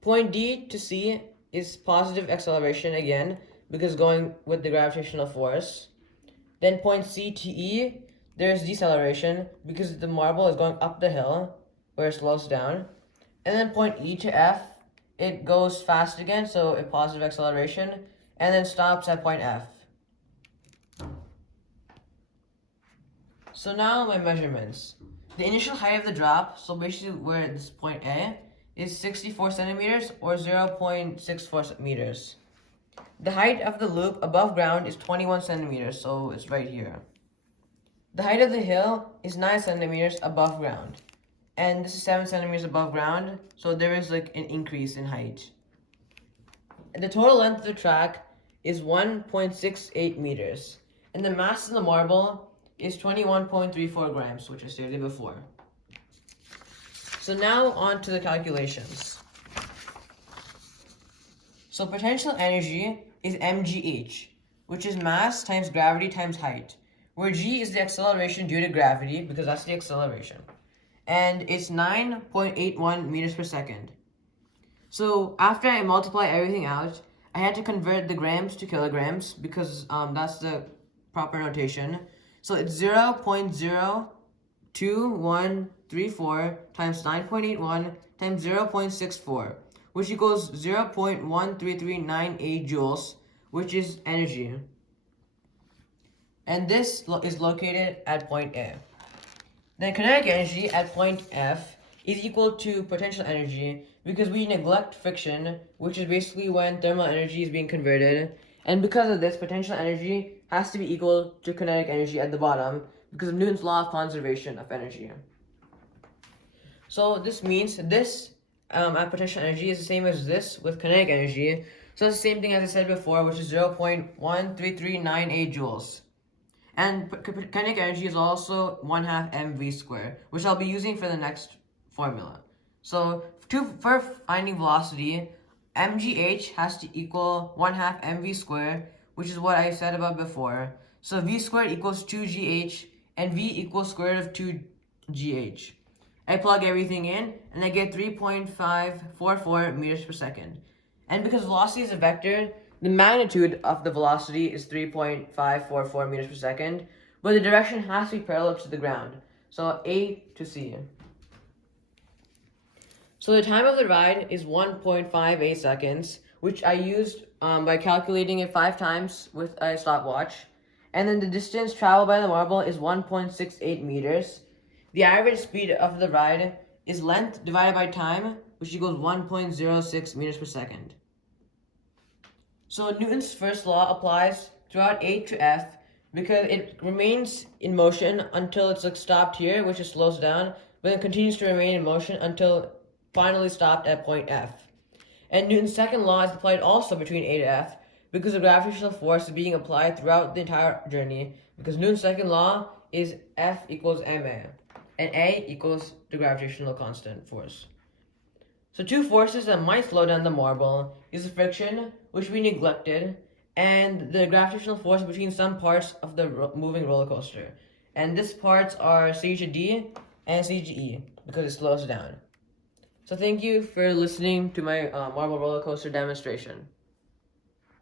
Point D to C is positive acceleration again, because going with the gravitational force. Then point C to E, there's deceleration, because the marble is going up the hill, where it slows down. And then point E to F, it goes fast again, so a positive acceleration, and then stops at point F. So now my measurements. The initial height of the drop, so basically where this point A, is 64 centimeters or 0.64 meters. The height of the loop above ground is 21 centimeters, so it's right here. The height of the hill is 9 centimeters above ground. And this is 7 centimeters above ground, so there is like an increase in height. And the total length of the track is 1.68 meters. And the mass of the marble is 21.34 grams, which I stated before. So now on to the calculations. So potential energy is mgh, which is mass times gravity times height, where g is the acceleration due to gravity, because that's the acceleration. And it's 9.81 meters per second. So after I multiply everything out, I had to convert the grams to kilograms, because that's the proper notation. So it's 0.02134 times 9.81 times 0.64, which equals 0.1339 joules, which is energy. And this is located at point A. Then kinetic energy at point F is equal to potential energy, because we neglect friction, which is basically when thermal energy is being converted. And because of this, potential energy has to be equal to kinetic energy at the bottom, because of Newton's law of conservation of energy. So this means this at potential energy is the same as this with kinetic energy. So it's the same thing as I said before, which is 0.1339 joules. And kinetic energy is also 1/2 mv squared, which I'll be using for the next formula. So for finding velocity, mgh has to equal 1/2 mv squared, which is what I said about before. So v squared equals 2gh, and v equals square root of 2gh. I plug everything in, and I get 3.544 meters per second. And because velocity is a vector, the magnitude of the velocity is 3.544 meters per second, but the direction has to be parallel to the ground. So A to C. So the time of the ride is 1.58 seconds, which I used by calculating it 5 times with a stopwatch. And then the distance traveled by the marble is 1.68 meters. The average speed of the ride is length divided by time, which equals 1.06 meters per second. So Newton's first law applies throughout A to F, because it remains in motion until it's like stopped here, which is slows down, but then continues to remain in motion until finally stopped at point F. And Newton's second law is applied also between A to F, because the gravitational force is being applied throughout the entire journey, because Newton's second law is F equals ma, and A equals the gravitational constant force. So two forces that might slow down the marble is the friction, which we neglected, and the gravitational force between some parts of the moving roller coaster. And these parts are C to D and C to E, because it slows down. So thank you for listening to my marble roller coaster demonstration.